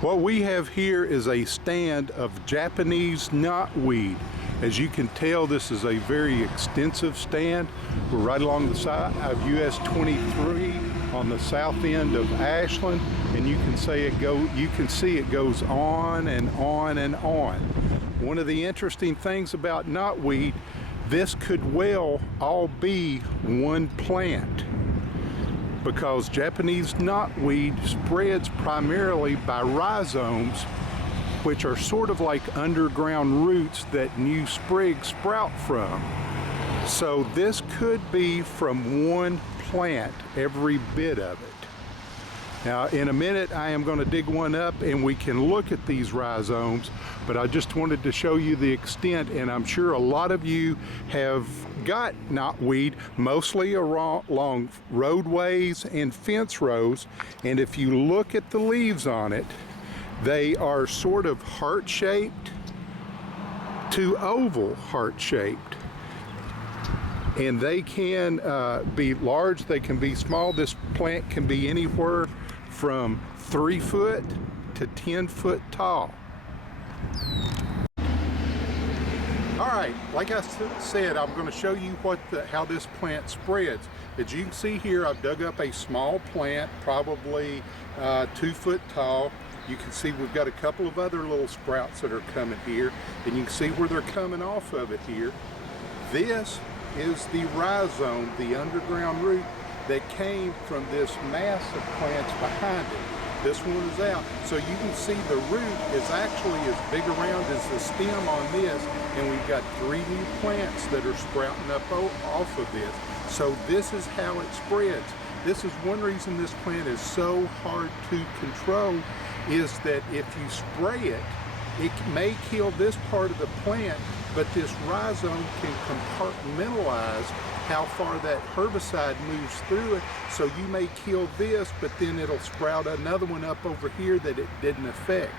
What we have here is a stand of Japanese knotweed. As you can tell, this is a very extensive stand. We're right along the side of US 23 on the south end of Ashland, and you can see it goes on and on and on. One of the interesting things about knotweed, this could well all be one plant, because Japanese knotweed spreads primarily by rhizomes, which are sort of like underground roots that new sprigs sprout from. So this could be from one plant, every bit of it. Now in a minute I am going to dig one up and we can look at these rhizomes, but I just wanted to show you the extent, and I'm sure a lot of you have got knotweed mostly along roadways and fence rows, and if you look at the leaves on it, they are sort of heart-shaped to oval heart-shaped, and they can be large, they can be small. This plant can be anywhere from 3 foot to 10 foot tall. All right, like I said, I'm going to show you how this plant spreads. As you can see here, I've dug up a small plant, probably 2 foot tall. You can see we've got a couple of other little sprouts that are coming here, and you can see where they're coming off of it here. This is the rhizome, the underground root that came from this mass of plants behind it. This one is out, so you can see the root is actually as big around as the stem on this, and we've got 3 new plants that are sprouting up off of this. So this is how it spreads. This is one reason this plant is so hard to control, is that if you spray it, it may kill this part of the plant, but this rhizome can compartmentalize how far that herbicide moves through it. So you may kill this, but then it'll sprout another one up over here that it didn't affect.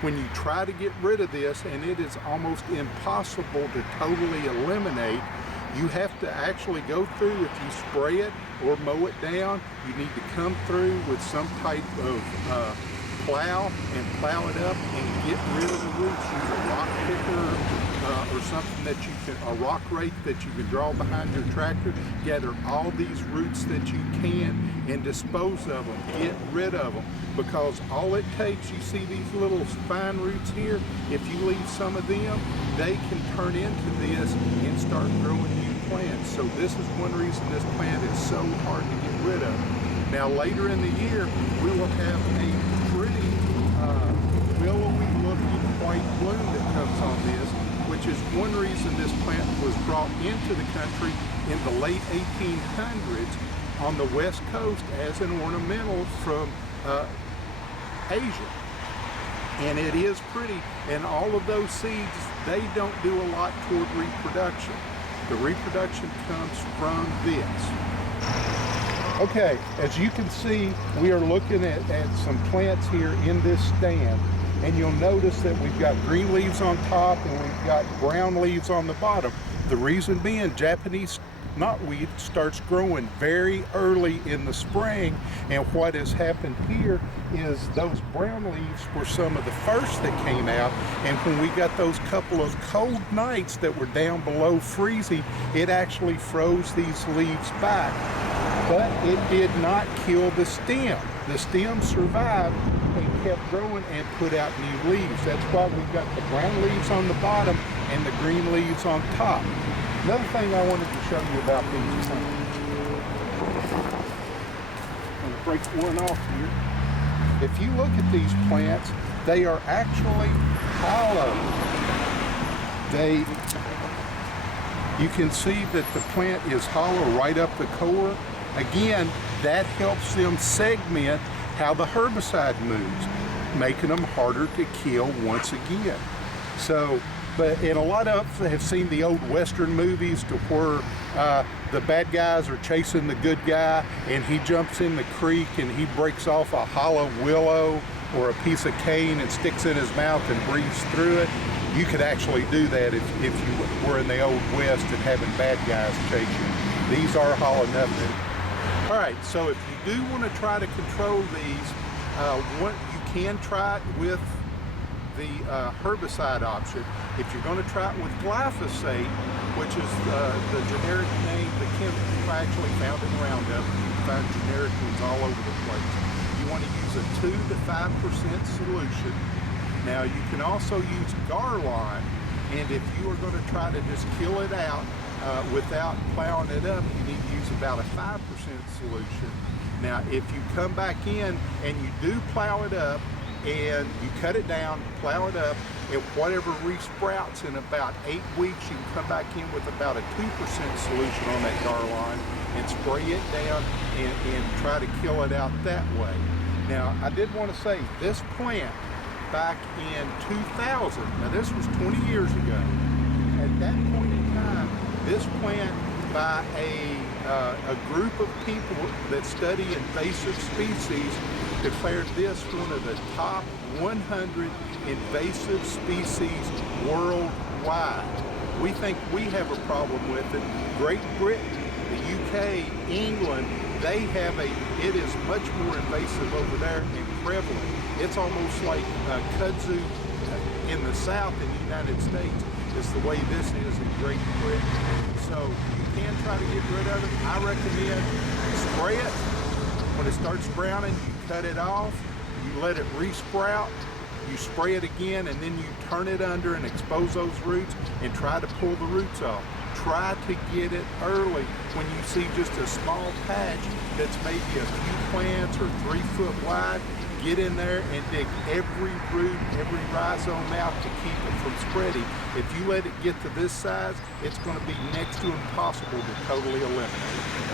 When you try to get rid of this, and it is almost impossible to totally eliminate, you have to actually go through, if you spray it or mow it down, you need to come through with some type of plow and plow it up and get rid of the roots. Use a rock picker or something that you can, a rock rake that you can draw behind your tractor. Gather all these roots that you can and dispose of them, get rid of them, because all it takes, you see these little fine roots here, if you leave some of them, they can turn into this and start growing new plants. So this is one reason this plant is so hard to get rid of. Now later in the year, we will have a pretty willowy looking white bloom that comes on this, which is one reason this plant was brought into the country in the late 1800s on the West Coast as an ornamental from Asia. And it is pretty, and all of those seeds, they don't do a lot toward reproduction. The reproduction comes from this. Okay, as you can see, we are looking at some plants here in this stand, and you'll notice that we've got green leaves on top and we've got brown leaves on the bottom. The reason being, Japanese knotweed starts growing very early in the spring, and what has happened here is those brown leaves were some of the first that came out, and when we got those couple of cold nights that were down below freezing, it actually froze these leaves back. But it did not kill the stem. The stem survived and kept growing and put out new leaves. That's why we've got the brown leaves on the bottom and the green leaves on top. Another thing I wanted to show you about these plants. I'm going to break one off here. If you look at these plants, they are actually hollow. You can see that the plant is hollow right up the core. Again, that helps them segment how the herbicide moves, making them harder to kill once again. So, and a lot of us have seen the old Western movies to where the bad guys are chasing the good guy, and he jumps in the creek and he breaks off a hollow willow or a piece of cane and sticks in his mouth and breathes through it. You could actually do that if you were in the old West and having bad guys chase you. These are hollow enough. All right, so if you do want to try to control these, you can try it with the herbicide option. If you're going to try it with glyphosate, which is the generic name, the chemical actually found in Roundup, you can find generic ones all over the place. You want to use a 2 to 5% solution. Now you can also use Garlon, and if you are going to try to just kill it out without plowing it up, you need to use about a 5% solution. Now if you come back in and you do plow it up, and you cut it down, plow it up, and whatever resprouts in about 8 weeks, you can come back in with about a 2% solution on that Garlon and spray it down and try to kill it out that way. Now, I did want to say, this plant back in 2000, now this was 20 years ago, at that point in time, this plant by a group of people that study invasive species declared this one of the top 100 invasive species worldwide. We think we have a problem with it. Great Britain, the UK, England, they have it is much more invasive over there and prevalent. It's almost like kudzu in the South in the United States is the way this is in Great Britain. So you can try to get rid of it. I recommend you spray it. When it starts browning, you cut it off, you let it resprout, you spray it again, and then you turn it under and expose those roots and try to pull the roots off. Try to get it early when you see just a small patch that's maybe a few plants or 3 foot wide. Get in there and dig every root, every rhizome out to keep it from spreading. If you let it get to this size, it's going to be next to impossible to totally eliminate it.